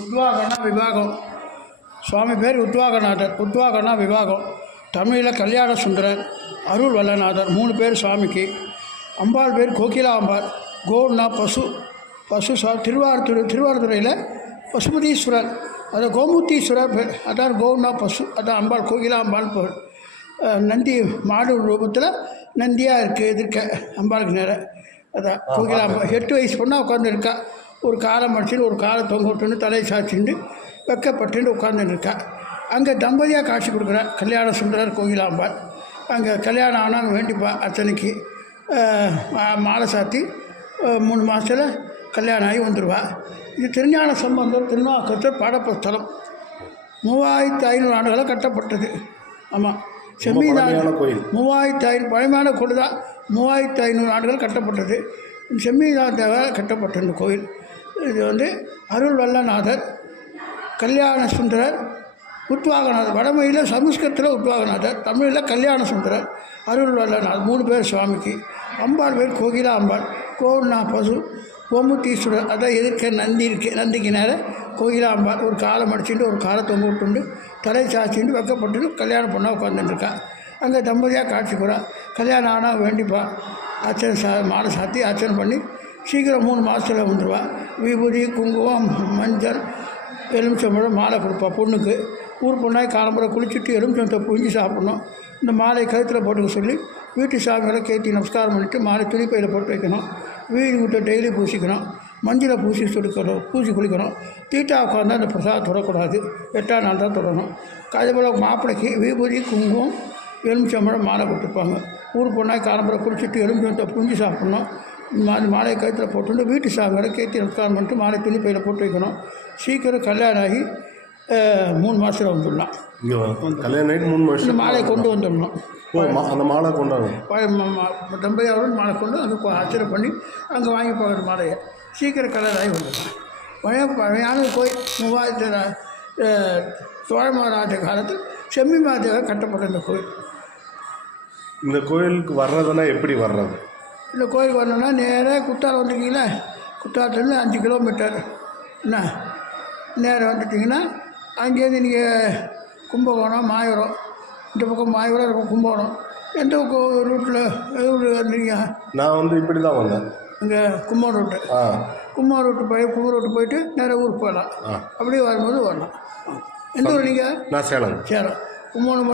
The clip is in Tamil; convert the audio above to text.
உத்வாகனா விவாகம். சுவாமி பேர் உத்வாகநாதர். உத்வாகனா விவாகம். தமிழில் கல்யாண சுந்தரர், அருள் வல்லநாதர் 3 பேர் சுவாமிக்கு. அம்பாள் பேர் கோகிலா அம்பாள். கோன்னா பசு. திருவாரூரையில் பசுபதீஸ்வரர், அது கோமுத்தீஸ்வரர் பேர். அதான் கோன்னா பசு, அதான் அம்பாள் கோகிலா அம்பாள் பேர். நந்தி மாடு ரூபத்தில் நந்தியாக இருக்குது எதிர்க்க அம்பாளுக்கு நேரம். அதான் கோகிலா அம்பாள். 8 வயசு பொண்ணாக உட்காந்துருக்கா. ஒரு காலை மடிச்சுட்டு ஒரு காலை தொங்க விட்டுன்னு தலையை சாய்ச்சிட்டு வெக்கப்பட்டு உட்காந்துருக்கா. அங்கே தம்பதியாக காட்சி கொடுக்குறா கல்யாண சுந்தரர் கோகிலா அம்பாள். அங்கே கல்யாணம் ஆனால் வேண்டிப்பா அர்ச்சனைக்கு மாலை சாத்தி 3 மாதத்தில் கல்யாணம் ஆகி வந்துடுவா. இது திருஞான சம்பந்தர் திருநாக்கத்தில் பாடப்ப ஸ்தலம். 3500 ஆண்டுகளாக கட்டப்பட்டது. ஆமாம், செம்மிதான கோயில். 3500 பழமையான கோயில் தான். 3500 ஆண்டுகள் கட்டப்பட்டது. செம்மிதான தேவையாக கட்டப்பட்ட இந்த கோயில். இது அருள் வல்லநாதர், கல்யாண சுந்தரர், உத்வாகநாதர். வடமொழியில் சமஸ்கிருதத்தில் உத்வாகநாதர், தமிழில் கல்யாண சுந்தரர், அருள் வல்லநாதர் 3 பேர் சுவாமிக்கு. அம்பாள் பேர் கோகிலா அம்பாள். கோன்னா பசு, கோமுத்தீஸ்வரர், அதான் எதிர்க்க நந்தி இருக்குது. நந்திக்கு நேரம் கோகிலா அம்பாள். ஒரு காலை மடிச்சுட்டு ஒரு காலை தொங்க விட்டுண்டு தலை சாய்ச்சிட்டு வெக்கப்பட்டு கல்யாணம் பண்ணால் உட்காந்துட்டுருக்கா. அங்கே தம்பதியாக காட்சி போகிறா. கல்யாணம் ஆனால் வேண்டிப்பா அர்ச்சனை மாலை சாத்தி அர்ச்சனை பண்ணி சீக்கிரம் 3 மாதத்தில் வந்துடுவா. விபூதி, குங்குமம், மஞ்சள், எலுமிச்சம்பழம் மாலை கொடுப்பா பொண்ணுக்கு. ஊர் பொண்ணாய் காலம்புரை குளிச்சுட்டு எலுமிச்சம்பழத்தை புழிஞ்சு சாப்பிட்ணும். இந்த மாலை கழுத்தில் போட்டுக்க சொல்லி வீட்டு சாமிகளை கேட்டி நமஸ்காரம் பண்ணிவிட்டு மாலை துணிப்பையில் போட்டு வைக்கணும். வீடு விட்டு டெய்லி பூசிக்கணும். மஞ்சளை பூசி சுடுக்கணும், பூசி குளிக்கணும். தீட்டா உட்காந்தா அந்த பிரசாதம் தொடக்கூடாது. 8ஆம் நாள் தான் தொடணும். அதேபோல் மாப்பிள்ளைக்கு விபூதி, குங்குமம், எலுமிச்சம்பழம் மாலை கொடுத்துருப்பாங்க. ஊர் பொண்ணாய் காலம்புரை குளிச்சுட்டு எலுமிச்சம்பழத்தை புழிஞ்சு சாப்பிட்ணும். மாலையை கழுத்தில் போட்டு வீட்டு சாமிகளை கேட்டி நமஸ்காரம் பண்ணிட்டு மாலை துணிப்பையில் போட்டு வைக்கணும். சீக்கிரம் கல்யாணம் ஆகி 3 மாதத்தில் வந்துடலாம். கல்யாணம் ஆகிட்டு 3 மாதம் மாலை கொண்டு வந்துடணும். அந்த மாலை கொண்டாடும் தம்பதியாரோட மாலை கொண்டு அங்கே அர்ச்சனை பண்ணி அங்கே வாங்கி போகிற மாலையை சீக்கிரம் கல்யாணம் ஆகி வந்துடலாம். பழையான கோயில் 3000 சோழ மகாராஜ காலத்தில் செம்மி மாதேவ கட்டப்பட்ட இந்த கோயில். இந்த கோயிலுக்கு வர்றதுன்னா எப்படி வர்றது? இந்த கோயிலுக்கு வரணுன்னா நேராக குற்றாலம் வந்துட்டிங்களா, குற்றாலத்துலேருந்து 5 கிலோமீட்டர் என்ன நேராக வந்துட்டிங்கன்னா அங்கேருந்து நீங்கள் கும்பகோணம், மாயூரம், இந்த பக்கம் மாயூரம் இருக்கும் கும்பகோணம். எந்த ரூட்டில் வந்தீங்க? நான் இப்படி தான் வந்தேன். இங்கே Kumbakonam route. Kumbakonam route Kumbakonam route போயிட்டு நேராக ஊருக்கு போகலாம். அப்படியே வரும்போது வரலாம். எந்த ஊர் நீங்கள்? நான் சேலம். கும்பகோணம்